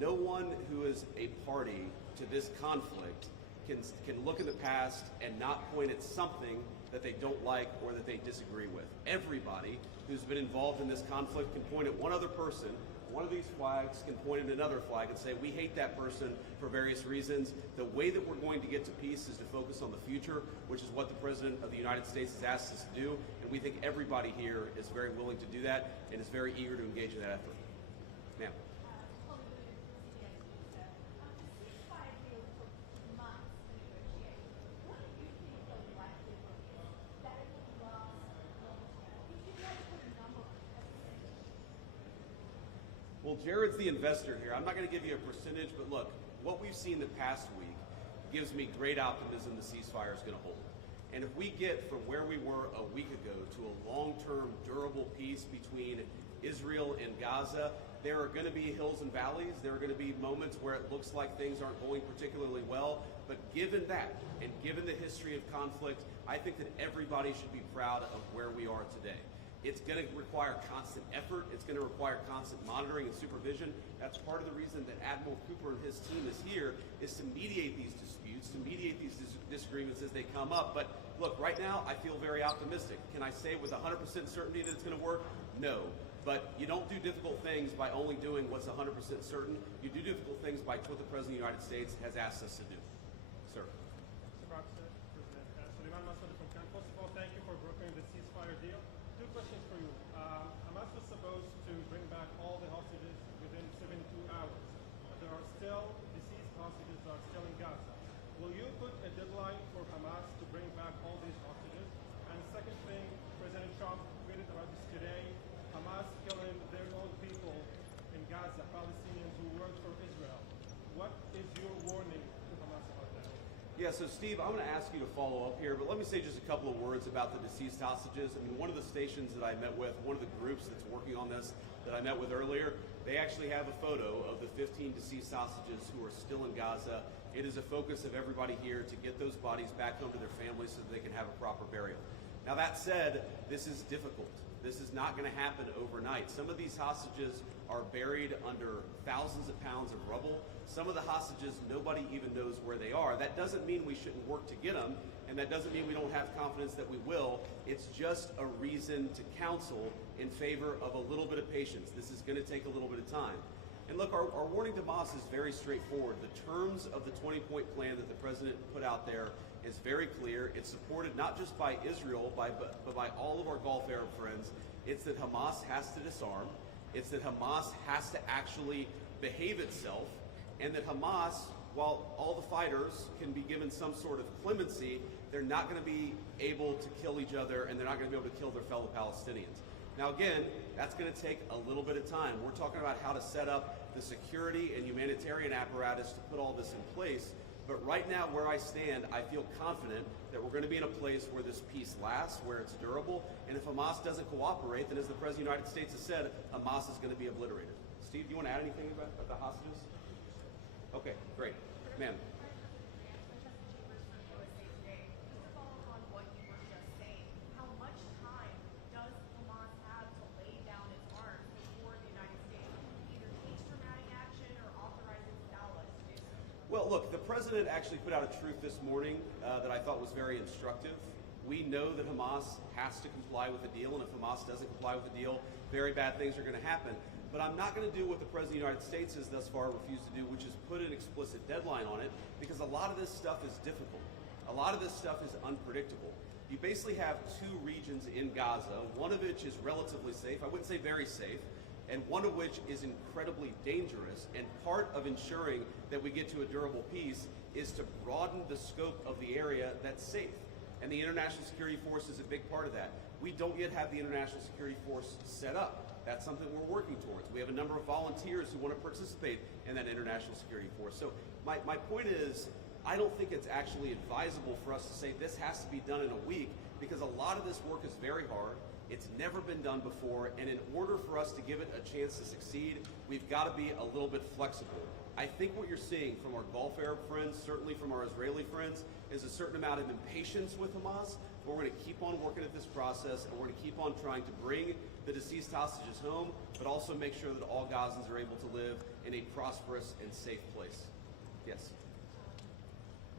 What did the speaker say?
no one who is a party to this conflict can look in the past and not point at something that they don't like or that they disagree with. Everybody who's been involved in this conflict can point at one other person. One of these flags can point at another flag and say, we hate that person for various reasons. The way that we're going to get to peace is to focus on the future, which is what the President of the United States has asked us to do. And we think everybody here is very willing to do that and is very eager to engage in that effort. Ma'am. Well, Jared's the investor here. I'm not going to give you a percentage, but look, what we've seen the past week gives me great optimism the ceasefire is going to hold. And if we get from where we were a week ago to a long-term, durable peace between Israel and Gaza, there are going to be hills and valleys. There are going to be moments where it looks like things aren't going particularly well. But given that, and given the history of conflict, I think that everybody should be proud of where we are today. It's going to require constant effort. It's going to require constant monitoring and supervision. That's part of the reason that Admiral Cooper and his team is here, is to mediate these disputes, to mediate these disagreements as they come up. But look, right now, I feel very optimistic. Can I say with 100% certainty that it's going to work? No. But you don't do difficult things by only doing what's 100% certain. You do difficult things by what the President of the United States has asked us to do. Sir. Mr. Crux, President Suleiman Massoud from Cannes. First of all, thank you for brokering the ceasefire deal. Two questions for you. Hamas was supposed to bring back all the hostages within 72 hours, but there are still deceased hostages that are still in Gaza. Will you put a deadline for Hamas to bring back all these hostages? And second thing, President Trump tweeted about this today, Hamas killing their own people in Gaza, Palestinians who work for Israel. What is your warning to Hamas about that? Yeah, so Steve, I'm going to ask you to follow up here, but let me say just a couple of words about the deceased hostages. I mean, one of the stations that I met with, one of the groups that's working on this that I met with earlier, they actually have a photo of the 15 deceased hostages who are still in Gaza. It is a focus of everybody here to get those bodies back home to their families so that they can have a proper burial. Now, that said, this is difficult. This is not going to happen overnight. Some of these hostages are buried under thousands of pounds of rubble. Some of the hostages, nobody even knows where they are. That doesn't mean we shouldn't work to get them, and that doesn't mean we don't have confidence that we will. It's just a reason to counsel in favor of a little bit of patience. This is going to take a little bit of time. And look, our warning to Hamas is very straightforward. The terms of the 20-point plan that the president put out there is very clear. It's supported not just by Israel, but by all of our Gulf Arab friends. It's that Hamas has to disarm. It's that Hamas has to actually behave itself. And that Hamas, while all the fighters can be given some sort of clemency, they're not going to be able to kill each other, and they're not going to be able to kill their fellow Palestinians. Now again, that's going to take a little bit of time. We're talking about how to set up the security and humanitarian apparatus to put all this in place. But right now, where I stand, I feel confident that we're going to be in a place where this peace lasts, where it's durable. And if Hamas doesn't cooperate, then as the President of the United States has said, Hamas is going to be obliterated. Steve, do you want to add anything about the hostages? Okay, great. Ma'am. Well, look, the president actually put out a truth this morning that I thought was very instructive. We know that Hamas has to comply with the deal, and if Hamas doesn't comply with the deal, very bad things are going to happen. But I'm not going to do what the President of the United States has thus far refused to do, which is put an explicit deadline on it, because a lot of this stuff is difficult. A lot of this stuff is unpredictable. You basically have two regions in Gaza, one of which is relatively safe, I wouldn't say very safe, and one of which is incredibly dangerous. And part of ensuring that we get to a durable peace is to broaden the scope of the area that's safe. And the International Security Force is a big part of that. We don't yet have the International Security Force set up. That's something we're working towards. We have a number of volunteers who want to participate in that International Security Force. So my point is, I don't think it's actually advisable for us to say this has to be done in a week, because a lot of this work is very hard. It's never been done before, and in order for us to give it a chance to succeed, we've got to be a little bit flexible. I think what you're seeing from our Gulf Arab friends, certainly from our Israeli friends, is a certain amount of impatience with Hamas, but we're going to keep on working at this process, and we're going to keep on trying to bring the deceased hostages home, but also make sure that all Gazans are able to live in a prosperous and safe place. Yes.